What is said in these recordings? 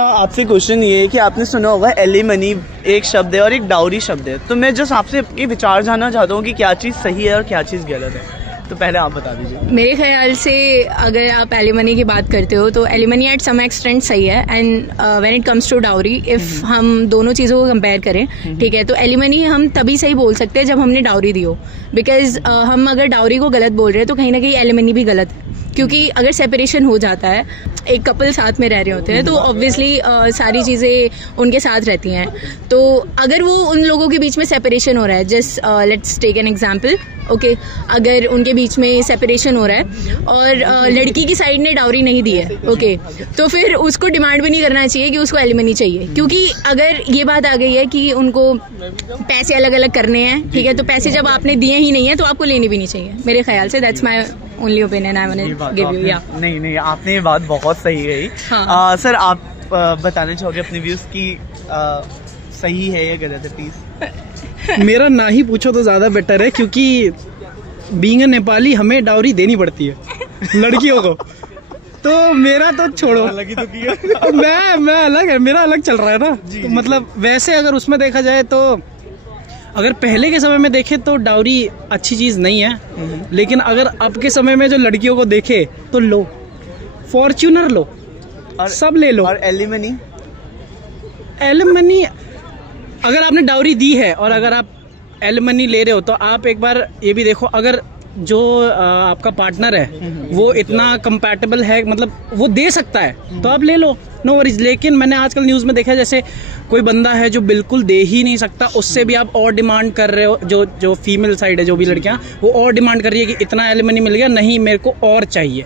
आपसे क्वेश्चन ये है कि आपने सुना होगा एलिमनी एक शब्द है और एक डाउरी शब्द है, तो मैं जस्ट आपसे आपके विचार जानना चाहता हूँ कि क्या चीज़ सही है और क्या चीज़ गलत है। तो पहले आप बता दीजिए। मेरे ख्याल से अगर आप एलिमनी की बात करते हो तो एलिमनी एट सम एक्सटेंट सही है, and when it comes to dowry, if हम दोनों चीज़ों को कंपेयर करें, ठीक है, तो एलिमनी हम तभी सही बोल सकते हैं जब हमने डाउरी दी हो। बिकॉज हम अगर डाउरी को गलत बोल रहे हैं तो कहीं ना कहीं एलिमनी भी गलत है, क्योंकि अगर सेपरेशन हो जाता है, एक कपल साथ में रह रहे होते हैं तो ऑब्वियसली सारी चीज़ें उनके साथ रहती हैं। तो अगर वो उन लोगों के बीच में सेपरेशन हो रहा है, just let's take an example, okay, अगर उनके बीच में सेपरेशन हो रहा है और लड़की की साइड ने डाउरी नहीं दी है, ओके, तो फिर उसको डिमांड भी नहीं करना चाहिए कि उसको एलिमनी चाहिए, क्योंकि अगर ये बात आ गई है कि उनको पैसे अलग अलग करने हैं, ठीक है, तो पैसे जब आपने दिए ही नहीं है तो आपको लेनी भी नहीं चाहिए, मेरे ख्याल से। That's my only opinion I want give you. या नहीं, आपने ये बात बहुत सही कही। हाँ। सर, आप बताना चाहोगे अपने व्यूज़ की सही है या गलत है, प्लीज़? मेरा ना ही पूछो तो ज़्यादा बेटर है, क्योंकि बीइंग अ नेपाली हमें डाउरी देनी पड़ती है लड़कियों को। तो मेरा तो छोड़ो, अलग ही तो किया। मैं अलग है, मेरा अलग चल रहा है ना। तो मतलब वैसे अगर उसमें देखा जाए तो अगर पहले के समय में देखे तो डाउरी अच्छी चीज़ नहीं है, लेकिन अगर अब के समय में जो लड़कियों को देखे तो लो, फॉर्च्यूनर लो, और सब ले लो। और एलिमनी अगर आपने डाउरी दी है और अगर आप एलिमनी ले रहे हो तो आप एक बार ये भी देखो, अगर जो आपका पार्टनर है वो इतना कंपैटिबल है, मतलब वो दे सकता है, तो आप ले लो, नो वरीज। लेकिन मैंने आजकल न्यूज़ में देखा जैसे कोई बंदा है जो बिल्कुल दे ही नहीं सकता, उससे भी आप और डिमांड कर रहे हो। जो फीमेल साइड है, जो भी लड़कियां, वो और डिमांड कर रही है कि इतना एलिमनी मिल गया, नहीं मेरे को और चाहिए।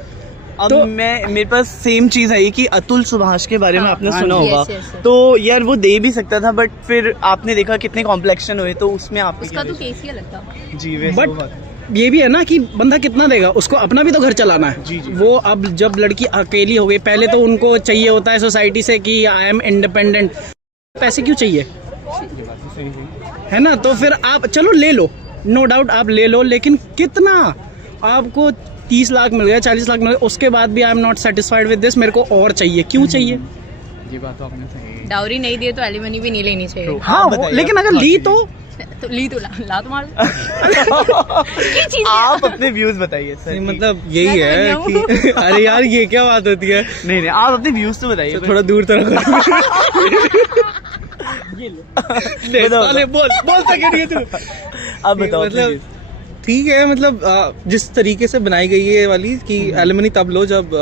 अब तो मेरे पास सेम चीज़ है कि अतुल सुभाष के बारे में आपने सुना yes, होगा। yes. तो यार वो दे भी सकता था, बट फिर आपने देखा कितने कॉम्प्लेक्शन हुए, तो उसमें आप उसका तो केस ही अलग था। जी, वैसे बट ये भी है ना कि बंदा कितना देगा, उसको अपना भी तो घर चलाना है। जी। वो अब जब लड़की अकेली हो गई, पहले तो उनको चाहिए होता है सोसाइटी से कि आई एम इंडिपेंडेंट, पैसे क्यों चाहिए, है ना। तो फिर आप चलो ले लो, नो डाउट आप ले लो, लेकिन कितना, आपको 30 लाख मिल गया, 40 लाख मिल गया, उसके बाद भी I am not satisfied with this, मेरे को और चाहिए, क्यों चाहिए। ये बात तो आपने सही। डाउरी नहीं दिए तो एलिमनी भी नहीं लेनी चाहिए। हाँ, लेकिन अगर ली तो ली तो ला तो मार। आप अपने व्यूज बताइए सर। मतलब यही है कि अरे यार ये क्या बात होती है। नहीं, आप अपने व्यूज तो बताइए। थोड़ा दूर तरफ बोल सके तू। आप बताओ। मतलब ठीक है, मतलब जिस तरीके से बनाई गई है ये वाली कि एलिमनी तब लो जब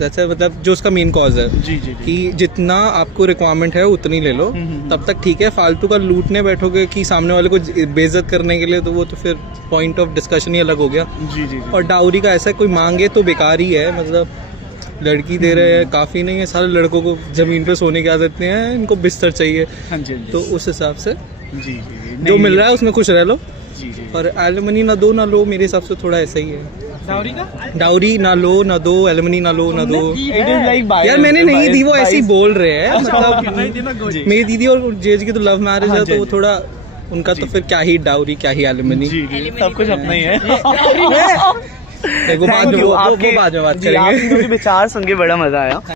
जैसे मतलब जो उसका मेन कॉज है जी कि जितना आपको रिक्वायरमेंट है उतनी ले लो, तब तक ठीक है। फालतू का लूटने बैठोगे कि सामने वाले को बेइज्जत करने के लिए, तो वो तो फिर पॉइंट ऑफ डिस्कशन ही अलग हो गया। जी। और डाउरी का ऐसा कोई मांगे तो बेकार ही है, मतलब लड़की दे रहे हैं काफ़ी नहीं है, सारे लड़कों को ज़मीन पे सोने की आदत नहीं है, इनको बिस्तर चाहिए। हाँ जी। तो उस हिसाब से जी जो मिल रहा है उसमें खुश रह लो। जी। और एलिमनी ना दो ना लो, मेरे हिसाब से थोड़ा ऐसा ही है। डाउरी ना लो ना दो, एलिमनी ना लो ना दो। यार मैंने नहीं दी, वो ऐसे ही बोल रहे हैं। मतलब मेरी दीदी और जेज की तो लव मैरिज है, तो वो थोड़ा उनका तो फिर क्या ही डाउरी, क्या ही एलिमनी, सब कुछ अपना ही है। वो बाद में बात करेंगे। विचार सुन के बड़ा मजा आया।